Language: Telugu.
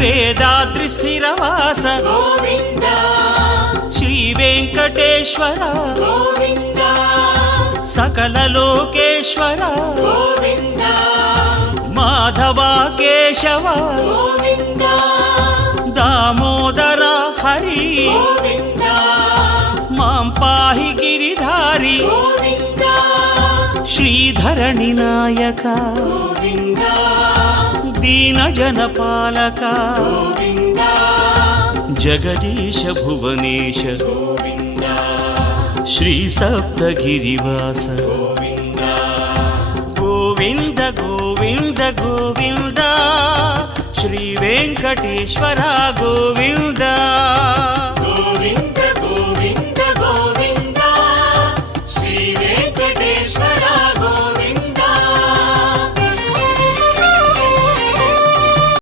వేదాద్రి స్థిరవాస గోవింద శ్రీ వెంకటేశ్వర గోవింద సకల లోకేశ్వర గోవింద మాధవ కేశవ గోవింద దామోదర హరి గోవింద మాం పాహి గిరిధారి గోవింద శ్రీధరణి నాయక గోవింద దీన జనపాలక గోవింద జగదీశ భువనేశ గోవింద శ్రీ సప్తగిరివాస గోవింద గోవింద గోవింద గోవింద శ్రీ వెంకటేశ్వర గోవింద